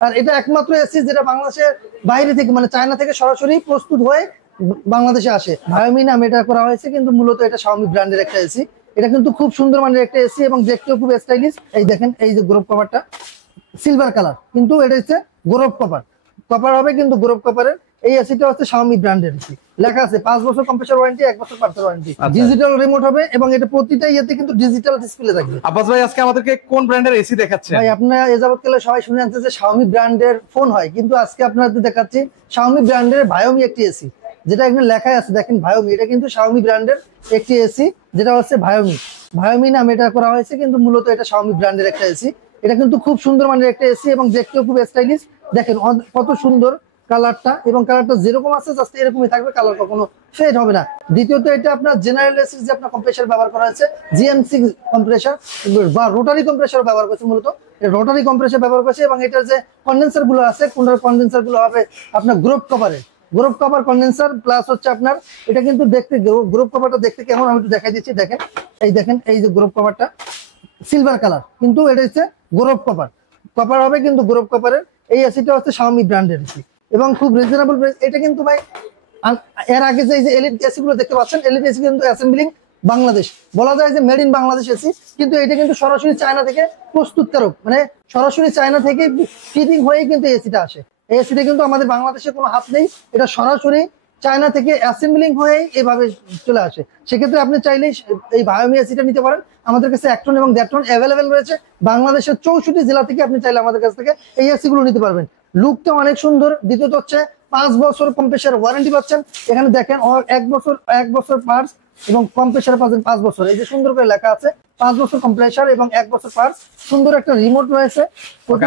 আর এটা একমাত্র এসি যেটা বাংলাদেশের বাইরে থেকে মানে চায়না থেকে সরাসরি প্রস্তুত হয়ে বাংলাদেশে আসে। ভায়োমি নাম এটা করা হয়েছে, কিন্তু মূলত এটা শাওমি ব্র্যান্ডের একটা এসি। এটা কিন্তু খুব সুন্দর মানের একটা এসি এবং দেখতেও খুব স্টাইলিশ। এই দেখেন, এই যে গ্রোভ কভারটা সিলভার কালার, কিন্তু এটা হচ্ছে গ্রোভ কভার। কভার হবে কিন্তু গ্রোভ কভারের। এই এসিটা হচ্ছে শাওমি ব্র্যান্ডের এসি, লেখা আছে 5 বছর কম্প্রেসার ওয়ারেন্টি, 1 বছর পার্টস ওয়ারেন্টি। ডিজিটাল রিমোট হবে এবং এটা প্রতিটা ইয়েতে কিন্তু ডিজিটাল ডিসপ্লে থাকবে। আব্বাস ভাই আজকে আমাদেরকে কোন ব্র্যান্ডের এসি দেখাচ্ছেন? ভাই আপনারা এ যাবতকালে সবাই শুনে আনছে যে শাওমি ব্র্যান্ডের ফোন হয়, কিন্তু আজকে আপনাদের দেখাচ্ছি শাওমি ব্র্যান্ডের ভায়োমি একটি এসি, যেটা এখানে লেখাই আছে দেখেন ভায়োমি। এটা কিন্তু শাওমি ব্র্যান্ডের একটি এসি, যেটা হচ্ছে ভায়োমি। ভায়োমি নাম এটা করা হয়েছে, কিন্তু মূলত এটা শাওমি ব্র্যান্ডের একটা এসি। এটা কিন্তু খুব সুন্দর মানের একটা এসি এবং দেখতেও খুব স্টাইলিশ। দেখেন কত সুন্দর কালারটা, এবং কালারটা যেরকম আছে জাস্ট এরকমই থাকবে, কালার কখনো ফেড হবে না। দ্বিতীয়ত এটা আপনার জেনারেল এসি যে আপনার কম্প্রেসার ব্যবহার করা হয়েছে, জিএমসি কম্প্রেসার বা রোটারি কম্প্রেসার ব্যবহার করছে, মূলত রোটারি কম্প্রেসার ব্যবহার করছে। এবং এটার যে কন্ডেন্সার গুলো আছে, কোনটার কন্ডেন্সার গুলো হবে আপনার গ্রোভ কভারের, গ্রোভ কভার কন্ডেন্সার প্লাস হচ্ছে আপনার এটা কিন্তু দেখতে, গ্রোভ কভারটা দেখতে কেমন আমি একটু দেখাই দিচ্ছি। দেখেন, এই যে গ্রোভ কভারটা সিলভার কালার, কিন্তু এটা হচ্ছে গ্রোভ কভার। কভার হবে কিন্তু গ্রোভ কভারের। এই এসিটা হচ্ছে শাওমি ব্র্যান্ডের এসি এবং খুব রিজনেবল প্রাইস। এটা কিন্তু ভাই এর আগে যে এলইডি এসি গুলো দেখতে পাচ্ছেন, এলইডি এসি কিন্তু অ্যাসেম্বলিং বাংলাদেশ, বলা যায় যে মেড ইন বাংলাদেশ এসি, কিন্তু এটা কিন্তু সরাসরি চায়না থেকে প্রস্তুতকারক, মানে সরাসরি চায়না থেকে ফিটিং হয়ে কিন্তু এসিটা আসে। এই এসিটা কিন্তু আমাদের বাংলাদেশে কোনো হাত নেই, এটা সরাসরি চায়না থেকে অ্যাসেম্বলিং হয়ে এভাবে চলে আসে। সেক্ষেত্রে আপনি চাইলেই এই ভায়োমি এসিটা নিতে পারেন। আমাদের কাছে 1 টন এবং 1.5 টন অ্যাভেলেবেল রয়েছে। বাংলাদেশের 64 জেলা থেকে আপনি চাইলে আমাদের কাছ থেকে এই এসি গুলো নিতে পারবেন। লুকটা অনেক সুন্দর। দ্বিতীয়ত হচ্ছে 5 বছর কম্প্রেসার ওয়ারেন্টি পাচ্ছেন। এখানে দেখেন 1 বছর পার্টস এবং কম্প্রেসার পাচ্ছেন 5 বছর। এই যে সুন্দর করে লেখা আছে 5 বছর কম্প্রেসার এবং 1 বছর পার্টস। সুন্দর একটা রিমোট রয়েছে।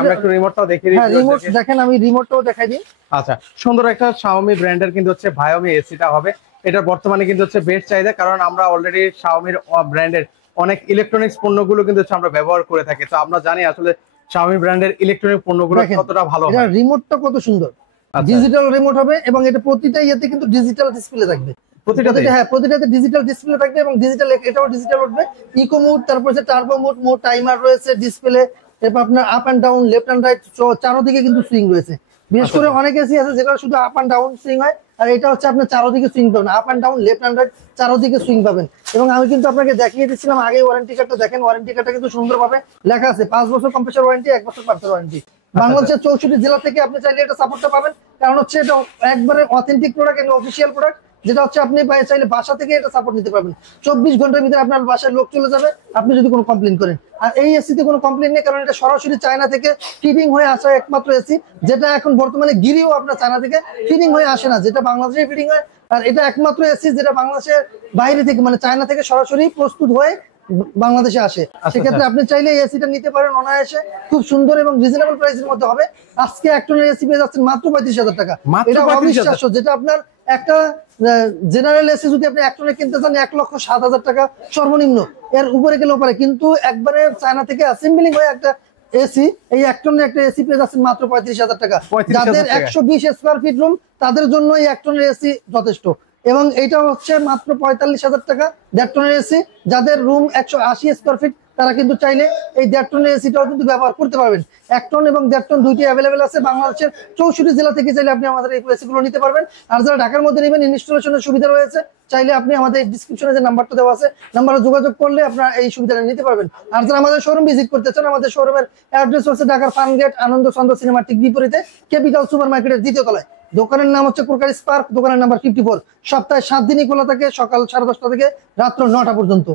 আমরা একটু রিমোটটাও দেখিয়ে দিই। হ্যাঁ, রিমোট দেখেন, আমি রিমোটটাও দেখাই দিই। আচ্ছা, সুন্দর একটা শাওমি ব্র্যান্ডের কিন্তু হচ্ছে ভায়োমি এসিটা হবে। এটা বর্তমানে কিন্তু হচ্ছে বেস্ট চাহিদা, কারণ আমরা অলরেডি শাওমির ব্র্যান্ডের অনেক ইলেকট্রনিক্স পণ্যগুলো কিন্তু হচ্ছে আমরা ব্যবহার করে থাকি। তো আমরা জানি আসলে শাওমি ব্র্যান্ডের ইলেকট্রনিক পণ্যগুলো কতটা ভালো হয়। এটা রিমোটটা কত সুন্দর, ডিজিটাল রিমোট হবে এবং এটা প্রতিটা ইয়েতে কিন্তু ডিজিটাল ডিসপ্লে থাকবে। প্রতিটাতে ডিজিটাল ডিসপ্লে থাকবে এবং ডিজিটাল, এটাও ডিজিটাল উঠবে। ইকো মোড, তারপর যে টার্বো মোড টাইমার রয়েছে ডিসপ্লে, এরপর আপনার up and down, left and right চারদিকে কিন্তু সুইং রয়েছে। বিশেষ করে অনেক এসি আছে যেগুলো শুধু আপ এন্ড ডাউন সুইং হয়, আর এটা হচ্ছে আপনার চারদিকে সুইং পাবেন, up and down, left and right চারদিকে সুইং পাবেন। এবং আমি কিন্তু আপনাকে দেখিয়ে দিচ্ছিলাম আগে ওয়ারেন্টি কার্ডটা দেখেন, ওয়ারেন্টি কার্ডটা কিন্তু সুন্দরভাবে লেখা আছে 5 বছর কম্প্রেসার ওয়ারেন্টি, 1 বছর পার্টস ওয়ারেন্টি। বাংলাদেশের 64 জেলা থেকে আপনি চাইলে এটা সাপোর্টটা পাবেন, কারণ হচ্ছে এটা একবারে অথেন্টিক প্রোডাক্ট এবং অফিসিয়াল প্রোডাক্ট, যেটা হচ্ছে আপনি চাইলে বাসা থেকে এটা সাপোর্ট নিতে পারবেন। 24 ঘন্টার ভিতরে আপনার বাসায় লোক চলে যাবে আপনি যদি কোনো কমপ্লেন করেন। আর এই এসিতে কোনো কমপ্লেন নেই, কারণ এটা সরাসরি চায়না থেকে ফিটিং হয়ে আসা একমাত্র এসি, যেটা এখন বর্তমানে গিরিও আপনার চায়না থেকে ফিটিং হয়ে আসে না, যেটা বাংলাদেশে ফিটিং হয়। আর এটা একমাত্র এসি যেটা বাংলাদেশের বাইরে থেকে মানে চায়না থেকে সরাসরি প্রস্তুত হয়ে বাংলাদেশে আসে। সেক্ষেত্রে আপনি চাইলে এই এসিটা নিতে পারেন অনায়াসে, খুব সুন্দর এবং রিজনেবল প্রাইসের মধ্যে হবে। আজকে 1 টনের এসি পেয়ে যাচ্ছেন মাত্র 35,000 টাকা। এটা অবিশ্বাস্য, যেটা আপনার একটা জেনারেল এসি যদি আপনি 1 টনে কিনতে চান 1,07,000 টাকা সর্বনিম্ন, এর উপরে গেলে পারে, কিন্তু একবারে চায়না থেকে অ্যাসেম্বলিং হয়ে একটা এসি, এই 1 টনের একটা এসি পেয়ে যাচ্ছেন মাত্র 35,000 টাকা। যাদের 120 স্কয়ার ফিট রুম তাদের জন্য এই 1 টনের এসি যথেষ্ট। এবং এটা হচ্ছে মাত্র 45,000 টাকা 1.5 টনের এসি। যাদের রুম 180 স্কয়ার ফিট তারা কিন্তু চাইলে এই 1.5 টনের এসিটাও কিন্তু ব্যবহার করতে পারবেন। 1 টন এবং 1.5 টন দুইটি অ্যাভেলেবেল আছে বাংলাদেশের 64 জেলা থেকে, চাইলে আপনি আমাদের এই এসিগুলো নিতে পারবেন। আর যারা ঢাকার মধ্যে নেবেন ইনস্টলেশনের সুবিধা রয়েছে, চাইলে আপনি আমাদের ডিসক্রিপশনে যে নাম্বারটা দেওয়া আছে নাম্বারে যোগাযোগ করলে আপনারা এই সুবিধাটা নিতে পারবেন। আর যারা আমাদের শোরুম ভিজিট করতে চান, আমাদের শোরুমের অ্যাড্রেস হচ্ছে ঢাকার ফানগেট আনন্দ চন্দ্র সিনেমার ঠিক বিপরীতে ক্যাপিটাল সুপার মার্কেটের 2য় তলায়। দোকানের নাম হচ্ছে কুরকারি স্পার্ক, দোকানের নাম্বার 54। সপ্তাহে 7 দিনই খোলা থাকে, সকাল 10:30 থেকে রাত্র 9টা পর্যন্ত।